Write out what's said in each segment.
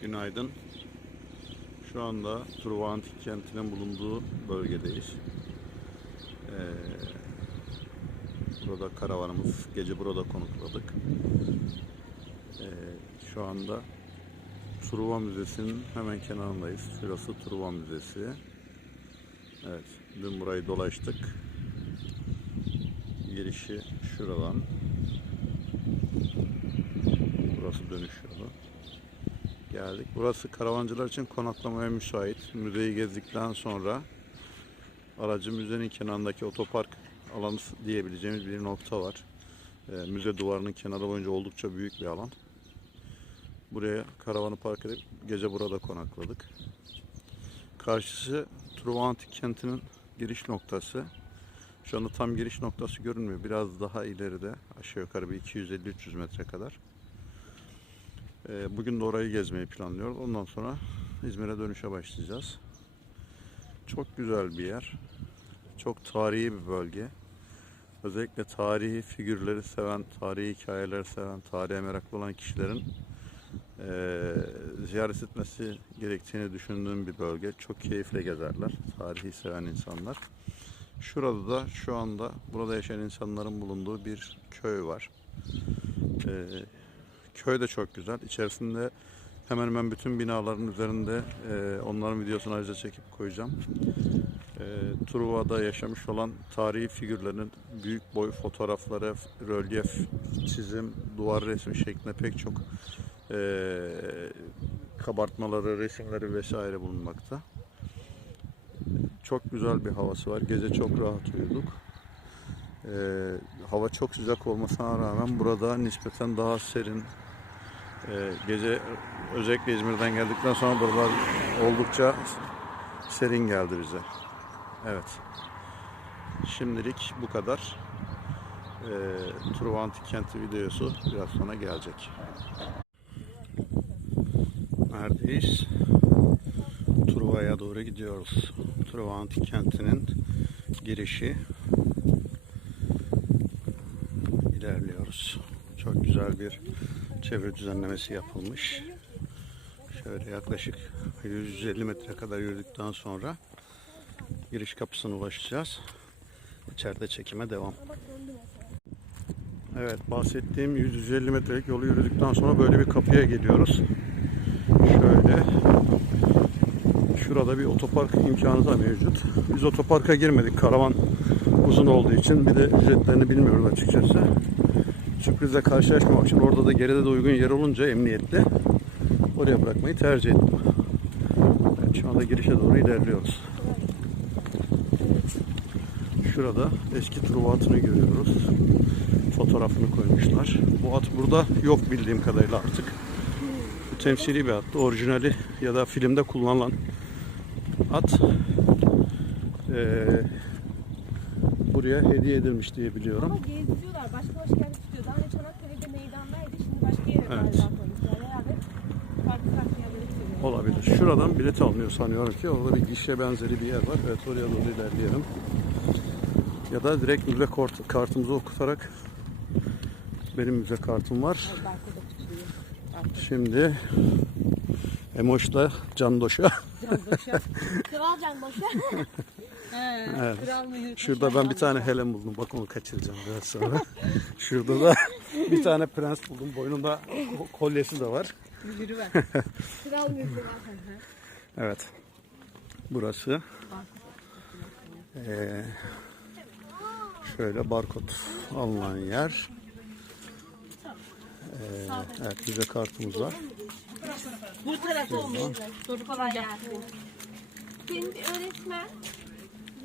Günaydın. Şu anda Truva Antik Kenti'nin bulunduğu bölgedeyiz. Ee, burada karavanımız, gece burada konukladık. Ee, şu anda Truva Müzesi'nin hemen kenarındayız. Şurası Truva Müzesi. Evet, dün burayı dolaştık. Girişi şuradan. Burası dönüş yolu geldik. Burası karavancılar için konaklamaya müsait. Müzeyi gezdikten sonra aracı müzenin kenarındaki otopark alanı diyebileceğimiz bir nokta var. Ee, müze duvarının kenarı boyunca oldukça büyük bir alan. Buraya karavanı park edip gece burada konakladık. Karşısı Truva Kenti'nin giriş noktası. Şu anda tam giriş noktası görünmüyor. Biraz daha ileride aşağı yukarı bir 250-300 metre kadar. Ee, Bugün de orayı gezmeyi planlıyoruz. Ondan sonra İzmir'e dönüşe başlayacağız. Çok güzel bir yer. Çok tarihi bir bölge. Özellikle tarihi figürleri seven, tarihi hikayeleri seven, tarihe meraklı olan kişilerin eee, ziyaret etmesi gerektiğini düşündüğüm bir bölge. Çok keyifle gezerler. Tarihi seven insanlar. Şurada da şu anda burada yaşayan insanların bulunduğu bir köy var. Eee Köy de çok güzel. İçerisinde hemen hemen bütün binaların üzerinde e, onların videosunu ayrıca çekip koyacağım. E, Truva'da yaşamış olan tarihi figürlerin büyük boy fotoğrafları, rölyef, çizim, duvar resmi şeklinde pek çok e, kabartmaları, resimleri vesaire bulunmakta. Çok güzel bir havası var. Gece çok rahat uyuduk. Ee, hava çok sıcak olmasına rağmen burada nispeten daha serin. Ee, gece özellikle İzmir'den geldikten sonra buralar oldukça serin geldi bize. Evet. Şimdilik bu kadar. Ee, Truva Antik Kenti videosu biraz sonra gelecek. Neredeyiz? Truva'ya doğru gidiyoruz. Truva Antik Kenti'nin girişi ilerliyoruz. Çok güzel bir çevre düzenlemesi yapılmış. Şöyle yaklaşık 150 metre kadar yürüdükten sonra giriş kapısına ulaşacağız. İçeride çekime devam. Evet bahsettiğim 150 metrelik yolu yürüdükten sonra böyle bir kapıya geliyoruz. Şöyle şurada bir otopark imkanı da mevcut. Biz otoparka girmedik. Karavan uzun olduğu için bir de ücretlerini bilmiyoruz açıkçası. Sürprizle karşılaşmamak için orada da geride de uygun yer olunca emniyetli oraya bırakmayı tercih ettim. Evet, şu anda girişe doğru ilerliyoruz. Şurada eski Truva atını görüyoruz. Fotoğrafını koymuşlar. Bu at burada yok bildiğim kadarıyla artık. Bu temsili bir attı. Orijinali ya da filmde kullanılan at eee, buraya hediye edilmiş diye biliyorum. Ama gezdiriyorlar. Başka başka yerde tutuyor. Daha önce Çanakkale'de meydandaydı. Şimdi başka yere Evet. galiba koymuşlar. Herhalde farklı farklı yerlere tutuyorlar. Olabilir. Şuradan bilet alınıyor sanıyorum ki. Orada bir gişe benzeri bir yer var. Evet oraya doğru ilerleyelim. Ya da direkt müze kartımızı okutarak benim müze kartım var. Şimdi Emoş'la Candoş'a. Can boşa. Kral can boşa. He, Evet. Şurada ben bir tane Helen buldum. Bak onu kaçıracağım biraz sonra. Şurada da bir tane prens buldum. Boynunda ko- kolyesi de var. Kral? Evet. Burası. Ee, şöyle barkod alınan yer. Ee, evet müze kartımız var. Bu tarafta olmuyor. Soru gelsin. Senin bir öğretmen,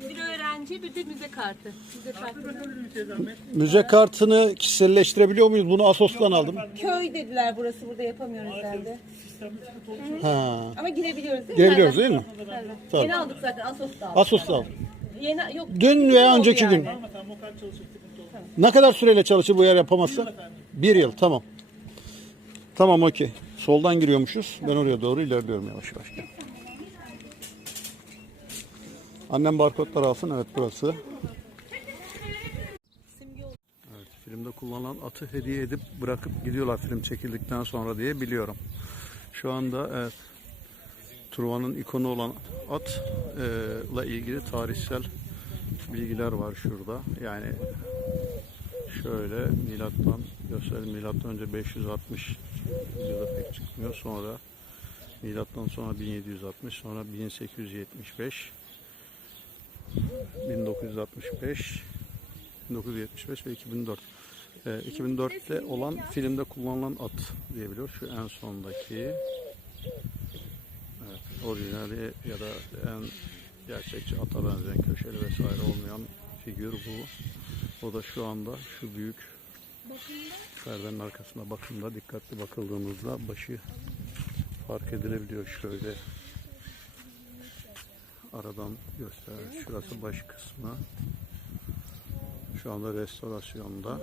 bir öğrenci, bir de müze kartı. Müze kartı. Müze kartını kişiselleştirebiliyor muyuz? Bunu Asos'tan aldım. Köy dediler burası burada yapamıyoruz herhalde. Ha. Ama girebiliyoruz değil mi? Girebiliyoruz değil mi? Evet. Tamam. Yeni aldık zaten Asos'ta aldık. Asos'ta aldım. Yeni yok. Dün veya oldu önceki gün. Ne kadar süreyle çalışır bu yer yapamazsa? Bir yıl tamam. Tamam okey. Soldan giriyormuşuz. Ben oraya doğru ilerliyorum yavaş yavaş. Annem barkodları alsın. Evet burası. Evet, filmde kullanılan atı hediye edip bırakıp gidiyorlar film çekildikten sonra diye biliyorum. Şu anda evet, Truva'nın ikonu olan at e, ilgili tarihsel bilgiler var şurada. Yani şöyle milattan gösterelim. Milattan önce 560 videoda pek çıkmıyor. Sonra milattan sonra 1760, sonra 1875 1965 1975 ve 2004. Ee, 2004'te olan filmde kullanılan at diyebiliyor. Şu en sondaki evet, orijinali ya da en gerçekçi ata benzeyen köşeli vesaire olmayan figür bu. O da şu anda şu büyük perdenin arkasına bakımda dikkatli bakıldığımızda başı fark edilebiliyor şöyle aradan göster. Şurası baş kısmı. Şu anda restorasyonda.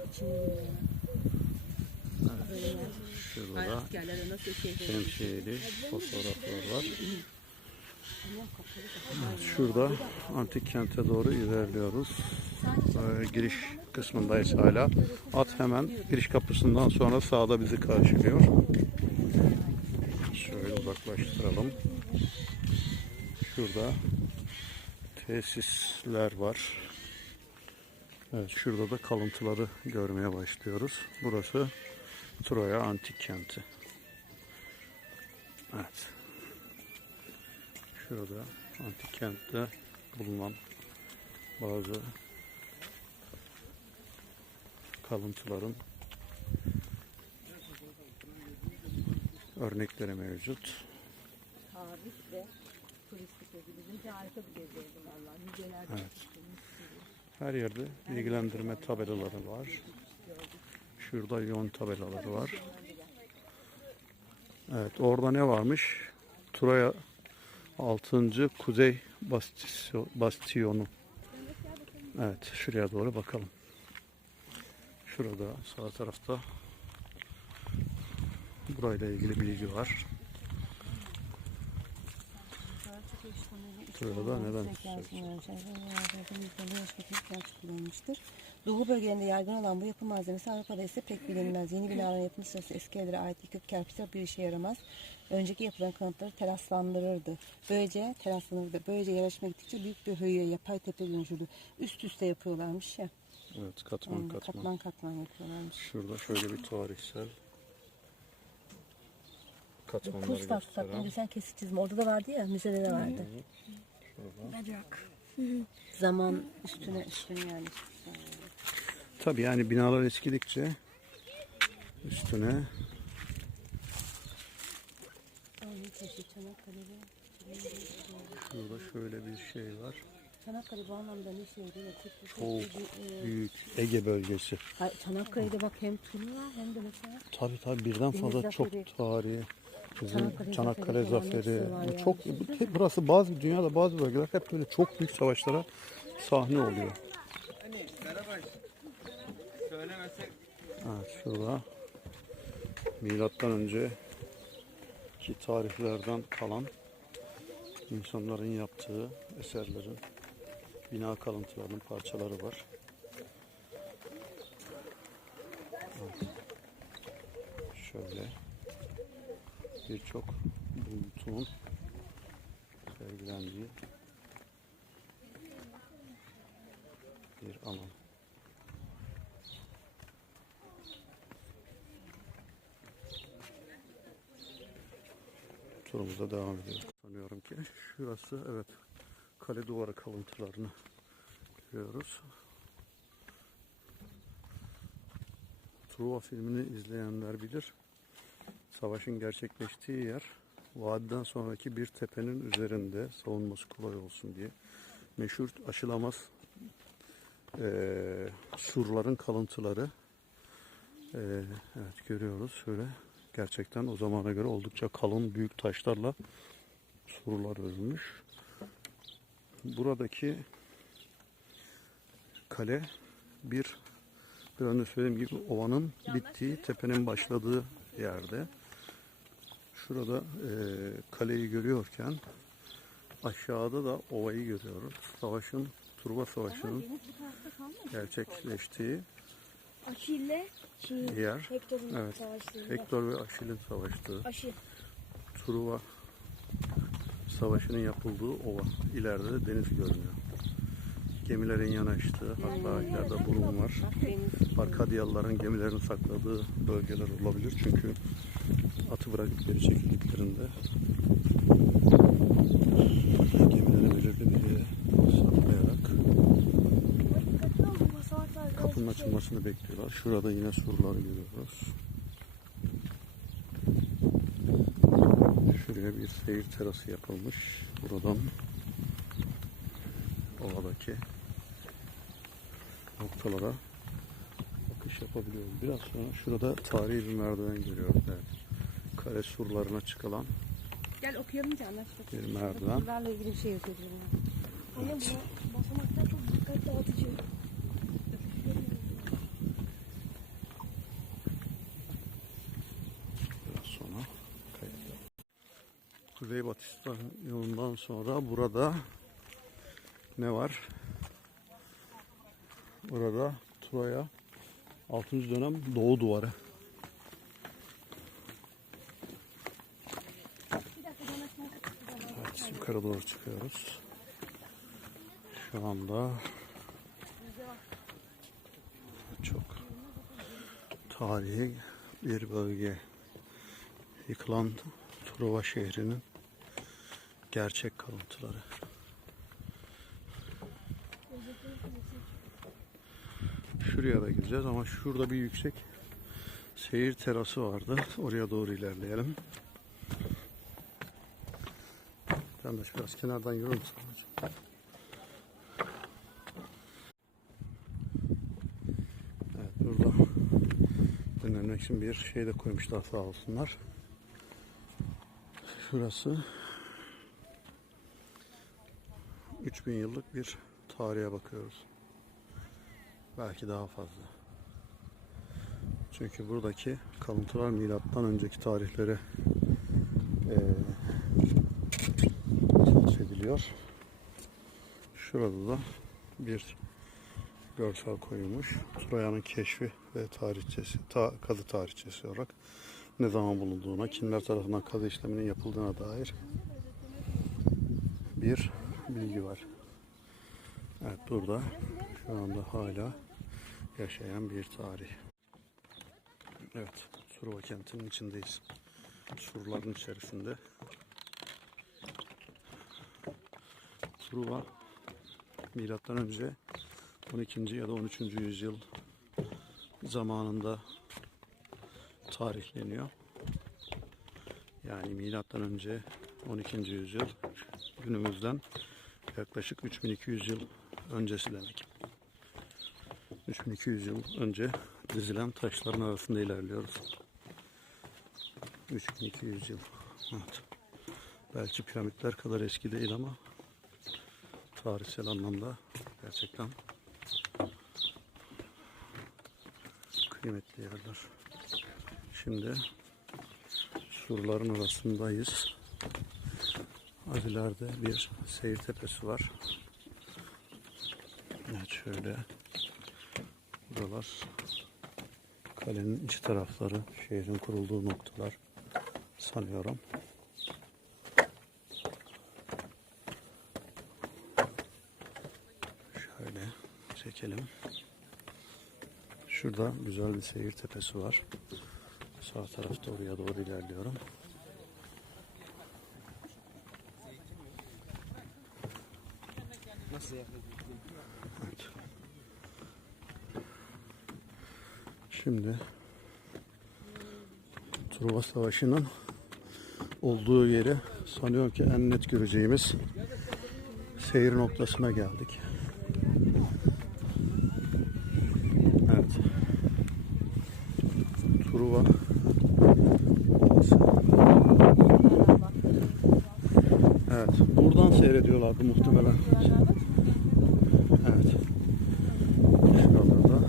Evet. Şurada şemsiyeli fotoğraflar var. Evet, Şurada antik kente doğru ilerliyoruz. Ee, giriş kısmındayız hala. At hemen giriş kapısından sonra sağda bizi karşılıyor. Şöyle uzaklaştıralım. Şurada tesisler var. Evet, şurada da kalıntıları görmeye başlıyoruz. Burası Troya Antik Kenti. Evet. Şurada antik kentte bulunan bazı kalıntıların örnekleri mevcut. Tarih ve harika bir valla. Evet. Her yerde bilgilendirme tabelaları var. Şurada yön tabelaları var. Evet orada ne varmış? Troya 6. Kuzey Bastiyonu. Evet şuraya doğru bakalım. Şurada sağ tarafta burayla ilgili bilgi var. Troya'da neden kullanılmıştır. Doğu bölgelerinde yaygın olan bu yapı malzemesi Avrupa'da ise pek bilinmez. Yeni binaların yapımı sırasında eski evlere ait yıkık kerpiçler bir işe yaramaz. Önceki yapılan kanıtları teraslandırırdı. Böylece teraslanırdı. Böylece yerleşme gittikçe büyük bir höyüye, yapay tepe dönüşürdü. Üst üste yapıyorlarmış ya. Evet katman Yani katman. katman katman yapıyorlarmış. Şurada şöyle bir tarihsel katmanları gösteren. taktı. Sen kesik çizme. Orada da vardı ya. Müzede de vardı. Şurada. Zaman üstüne üstüne yani. Tabii yani binalar eskidikçe üstüne şurada şöyle bir şey var. Çanakkale bu anlamda ne tek- Çok e, büyük Ege bölgesi. Hayır, Çanakkale'de bak hem turu var hem de mesela Tabii tabii birden fazla çok tarihi. Bizim Çanakkale Çanakkale, zaferi zaferi. yani. Çok burası bazı dünyada bazı bölgeler hep böyle çok büyük savaşlara sahne oluyor. Evet şurada milattan önce ki tarihlerden kalan insanların yaptığı eserlerin bina kalıntılarının parçaları var. Evet. Şöyle birçok bulutun sergilendiği bir alan. Turumuza devam ediyoruz. Sanıyorum ki şurası evet kale duvarı kalıntılarını görüyoruz. Truva filmini izleyenler bilir. Savaşın gerçekleştiği yer vadiden sonraki bir tepenin üzerinde savunması kolay olsun diye meşhur aşılamaz eee, surların kalıntıları Eee, evet görüyoruz şöyle gerçekten o zamana göre oldukça kalın büyük taşlarla surlar örülmüş. Buradaki kale bir bir önce söylediğim gibi ovanın bittiği, tepenin başladığı yerde. Şurada e, kaleyi görüyorken aşağıda da ovayı görüyoruz. Savaşın, Truva Savaşı'nın gerçekleştiği Aşille şey, yer. Hector'un Evet. savaştığında. Hektor ve Aşil'in savaştığı Aşil. Truva Savaşı'nın yapıldığı ova. İleride de deniz görünüyor. Gemilerin yanaştığı, hatta ileride burun var. Arkadyalıların gemilerini sakladığı bölgeler olabilir. Çünkü atı bırakıp geri çekildiklerinde gemileri belirli bir yere saklayarak kapının açılmasını bekliyorlar. Şurada yine surları görüyoruz. Şuraya bir seyir terası yapılmış. Buradan ovadaki noktalara bakış yapabiliyoruz. Biraz sonra şurada tarihi bir merdiven görüyoruz. Evet. Kale surlarına çıkılan Gel okuyalım anlat bakayım. bir merdiven. Surlarla ilgili bir şey yazıyordu. Anne bu basamaklar çok dikkat dağıtıcı. Biraz sonra kayıtta. Kuzey Batistan yolundan sonra burada ne var? Burada Troya 6. dönem Doğu Duvarı. Evet, yukarı doğru çıkıyoruz. Şu anda çok tarihi bir bölge. Yıkılan Truva şehrinin gerçek kalıntıları. Şuraya da gideceğiz ama şurada bir yüksek seyir terası vardı. Oraya doğru ilerleyelim. Yandaş biraz kenardan yürür müsün? Evet burada dinlenmek için bir şey de koymuşlar sağ olsunlar. Şurası 3000 yıllık bir tarihe bakıyoruz. Belki daha fazla. Çünkü buradaki kalıntılar milattan önceki tarihlere eee bahsediliyor. Şurada da bir görsel koyulmuş. Troya'nın keşfi ve tarihçesi, ta, kazı tarihçesi olarak ne zaman bulunduğuna, kimler tarafından kazı işleminin yapıldığına dair bir bilgi var. Evet burada şu anda hala yaşayan bir tarih. Evet, Truva kentinin içindeyiz. Surların içerisinde. Truva milattan önce 12. ya da 13. yüzyıl zamanında tarihleniyor. Yani milattan önce 12. yüzyıl günümüzden yaklaşık 3200 yıl öncesi demek. 3200 yıl önce dizilen taşların arasında ilerliyoruz. 3200 yıl. Evet. Belki piramitler kadar eski değil ama tarihsel anlamda gerçekten kıymetli yerler. Şimdi surların arasındayız. Az ileride bir seyir tepesi var. Evet şöyle. Buralar kalenin iç tarafları, şehrin kurulduğu noktalar sanıyorum. Şöyle çekelim. Şurada güzel bir seyir tepesi var. Sağ tarafta oraya doğru ilerliyorum. Evet. Şimdi Truva Savaşı'nın olduğu yeri sanıyorum ki en net göreceğimiz seyir noktasına geldik. Evet. Truva Ovası. Evet. Buradan seyrediyorlardı muhtemelen. Evet. Şuralarda.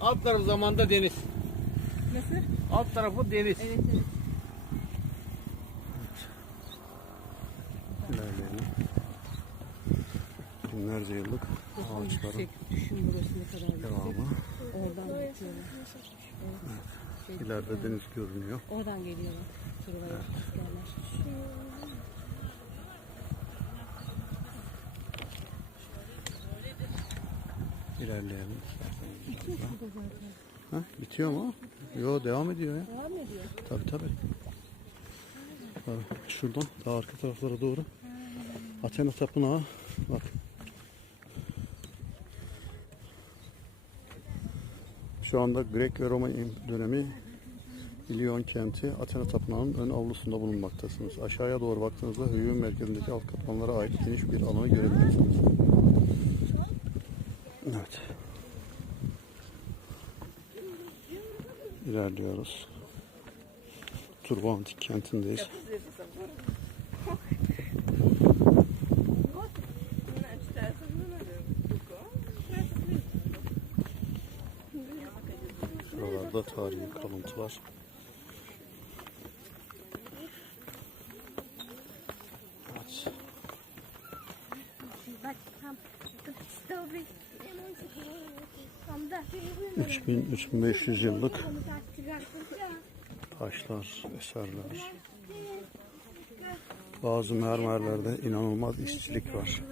Alt tarafı zamanda deniz. Nasıl? Alt tarafı deniz. Evet evet. İlerleyelim. Binlerce yıllık Ağaçların yüksek. Düşün burası ne kadar yüksek. devamı. Oradan bakıyorum. Şey, İleride deniz görünüyor. Oradan geliyorlar. Turuvaya askerler. İlerleyelim. Ha, bitiyor mu? Yo devam ediyor ya. Devam ediyor. Tabii. Tabii, Şuradan daha arka taraflara doğru. Athena Tapınağı. Bak. Şu anda Grek ve Roma dönemi İlyon kenti Athena Tapınağı'nın ön avlusunda bulunmaktasınız. Aşağıya doğru baktığınızda höyüğün merkezindeki alt katmanlara ait geniş bir alanı görebilirsiniz. Evet. İlerliyoruz. Turbo Antik kentindeyiz. Şuralarda tarihi kalıntılar. Evet. Bak tam stove. Tam da. 3000 3500 yıllık taşlar, eserler. Bazı mermerlerde inanılmaz işçilik var.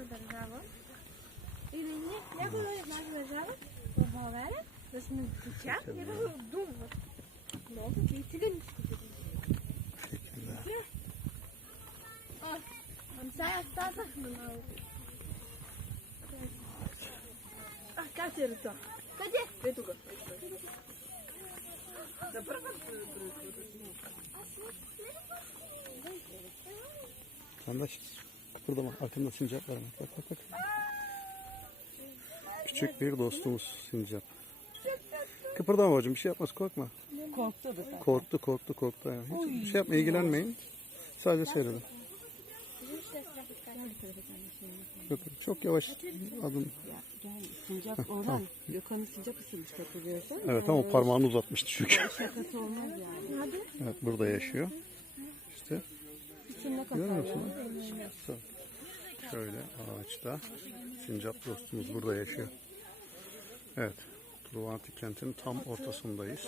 Kaç yeri tam? Kaç yeri? Ve tuka. Да Kardeş kıpırdama arkanda sincaplar var. Bak bak bak. Küçük bir dostumuz sincap. Kıpırdama bacım bir şey yapmaz korkma. Korktu da sen. Korktu korktu korktu. Yani. Hiç bir şey yapma ilgilenmeyin. Sadece seyredin. Yok, çok yavaş adım. Gel sincap oradan. Gökhan'ın sincap ısırmış hatırlıyorsan. Evet ama parmağını uzatmıştı çünkü. Şakası olmaz yani. Evet burada yaşıyor. İşte İçinde görüyor musun? Şöyle ağaçta sincap dostumuz burada yaşıyor. Evet. Truva Antik kentinin tam ortasındayız.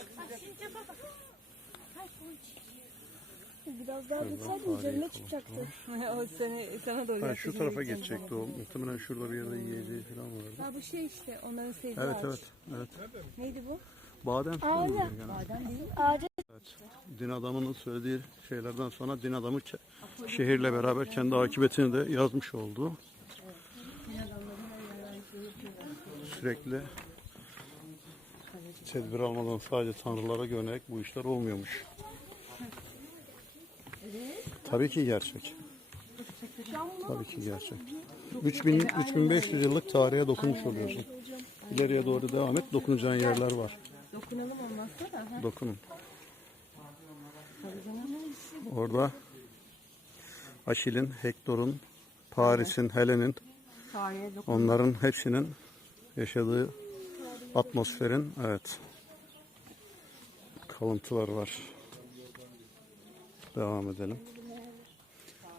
Biraz daha gitseydin üzerine çıkacaktı. o seni, sana doğru Ha, şu tarafa geçecekti o. Muhtemelen şurada bir yerde yiyeceği falan vardı. Ha bu şey işte onların sevdiği Evet ağaç. evet. evet. Neydi bu? Badem falan diyor. Badem değil mi? Ağacı Evet. Din adamının söylediği şeylerden sonra din adamı ke- şehirle beraber kendi akıbetini de yazmış oldu. Sürekli tedbir almadan sadece tanrılara yönelik bu işler olmuyormuş. Tabii ki gerçek. Tabii ki gerçek. 3000 3500 yıllık tarihe dokunmuş oluyorsun. İleriye doğru devam et. Dokunacağın yerler var. Dokunalım olmazsa da. Dokunun. Orada Aşil'in, Hektor'un, Paris'in, Helen'in onların hepsinin yaşadığı atmosferin evet kalıntılar var. Devam edelim.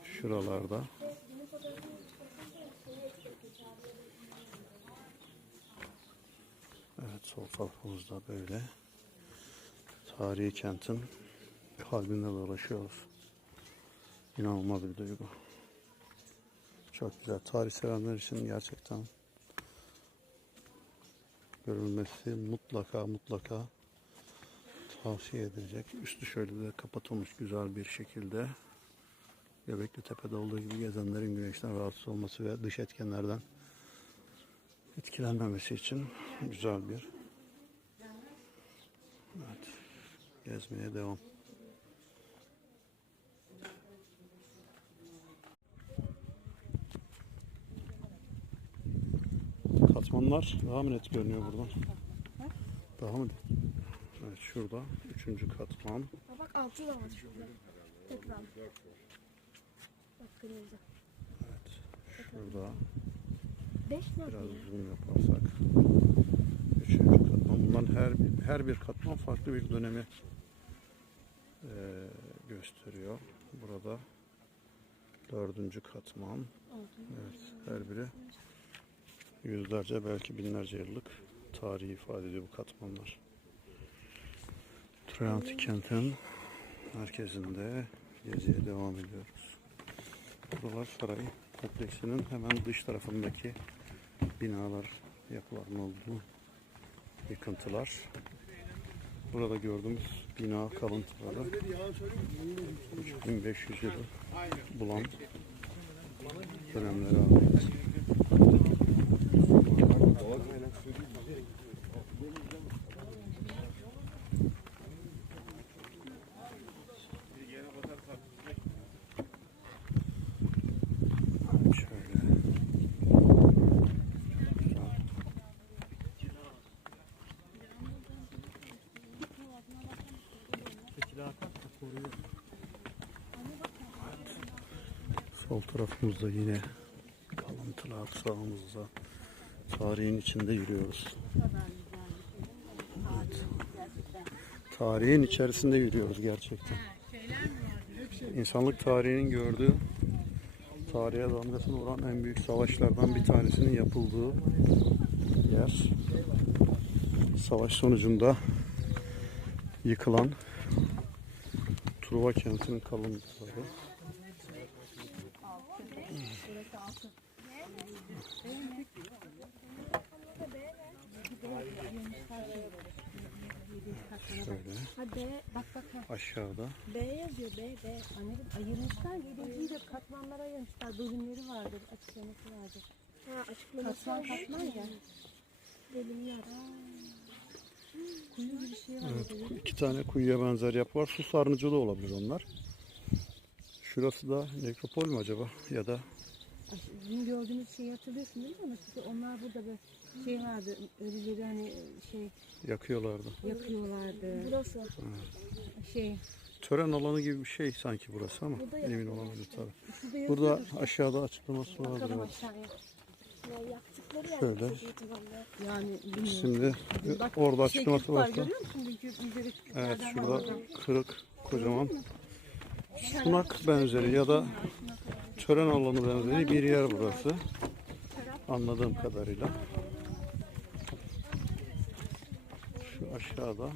Şuralarda. Evet sol tarafımızda böyle tarihi kentin kalbinde dolaşıyoruz. İnanılmaz bir duygu. Çok güzel. Tarih sevenler için gerçekten görülmesi mutlaka mutlaka tavsiye edilecek. Üstü şöyle de kapatılmış güzel bir şekilde. Göbekli Tepe'de olduğu gibi gezenlerin güneşten rahatsız olması ve dış etkenlerden etkilenmemesi için güzel bir evet, gezmeye devam. Katmanlar daha mı net görünüyor buradan? Daha mı? Evet şurada üçüncü katman. Ha bak altı da var şurada. Tekrar. Bak kırmızı. Şurada Beş mi? biraz zoom yaparsak. Üçüncü katman. Bunların her her bir katman farklı bir dönemi eee, gösteriyor. Burada dördüncü katman. Evet her biri Yüzlerce belki binlerce yıllık tarihi ifade ediyor bu katmanlar. Troy Antik Kent'in merkezinde geziye devam ediyoruz. Buralar saray kompleksinin hemen dış tarafındaki binalar, yapıların olduğu yıkıntılar. Burada gördüğümüz bina kalıntıları 3500 yılı bulan dönemlere ait. Şöyle. Sol tarafımızda yine kalıntılar sağımızda. Tarihin içinde yürüyoruz. Evet. Tarihin içerisinde yürüyoruz gerçekten. İnsanlık tarihinin gördüğü tarihe damgasını vuran en büyük savaşlardan bir tanesinin yapıldığı yer. Savaş sonucunda yıkılan Truva kentinin kalıntıları. Şöyle. Bak bak aşağıda B yazıyor B B. Anladım. Ayırmışlar. Yedeciyi de katmanlara ayırmışlar. Bölümleri vardır. Açıklaması vardır. Ha açıklaması Katman katman ya. Bölümler. Kuyu gibi bir şey var. Evet, iki tane kuyuya benzer yapı var. Su sarnıcı da olabilir onlar. Şurası da nekropol mu acaba? Ya da Bizim gördüğümüz şeyi hatırlıyorsun değil mi? Ama işte onlar burada bir şey vardı. Ölüleri hani şey yakıyorlardı. yakıyorlardı. Burası. Şey. Tören alanı gibi bir şey sanki burası ama Burada emin olamadım tabii. Şurada Burada aşağıda açıklaması vardır. Bakalım Evet. aşağıya. Ya yaktıkları yer. Şöyle. ihtimalle. Yani bilmiyorum. Şimdi Bak, orada şey, açıklaması küp var, varsa. Görüyor musun? Bir küp, üzeri Evet şurada var. kırık kocaman sunak benzeri ya da tören alanı benzeri bir yer burası. Anladığım kadarıyla. Şu aşağıda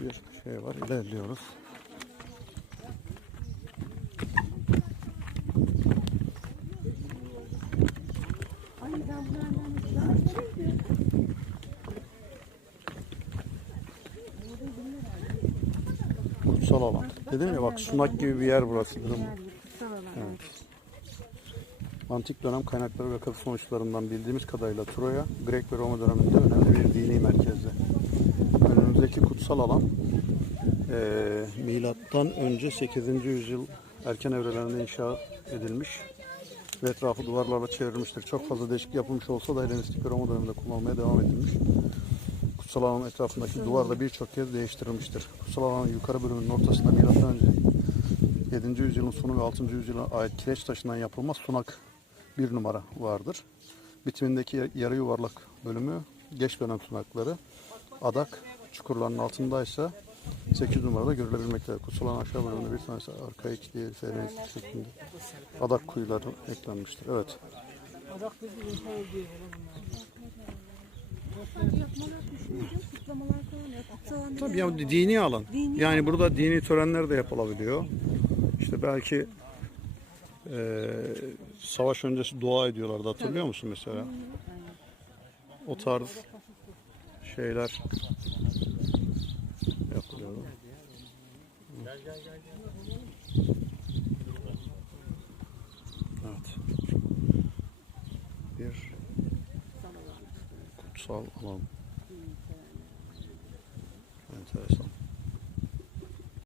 bir şey var. İlerliyoruz. Kutsal alan. Dedim ya bak sunak gibi bir yer burası. Dedim. Evet. Antik dönem kaynakları ve kazı sonuçlarından bildiğimiz kadarıyla Troya, Grek ve Roma döneminde önemli bir dini merkezdi. Önümüzdeki kutsal alan eee milattan önce 8. yüzyıl erken evrelerinde inşa edilmiş ve etrafı duvarlarla çevrilmiştir. Çok fazla değişiklik yapılmış olsa da Helenistik ve Roma döneminde kullanılmaya devam edilmiş. Kutsal alanın etrafındaki duvar da birçok kez değiştirilmiştir. Kutsal alanın yukarı bölümünün ortasında milattan önce 7. yüzyılın sonu ve 6. yüzyıla ait kireç taşından yapılma sunak bir numara vardır. Bitimindeki yarı yuvarlak bölümü geç dönem sunakları. Adak çukurlarının altındaysa 8 numarada görülebilmektedir. Kusulan aşağı bölümünde bir tanesi arkaik diye seyrenistik şeklinde adak kuyuları eklenmiştir. Evet. Tabii ya dini alan. Dini Yani burada dini törenler de yapılabiliyor. İşte belki eee, savaş öncesi dua ediyorlardı hatırlıyor musun mesela? O tarz şeyler yapılıyordu. Evet. Bir kutsal alan.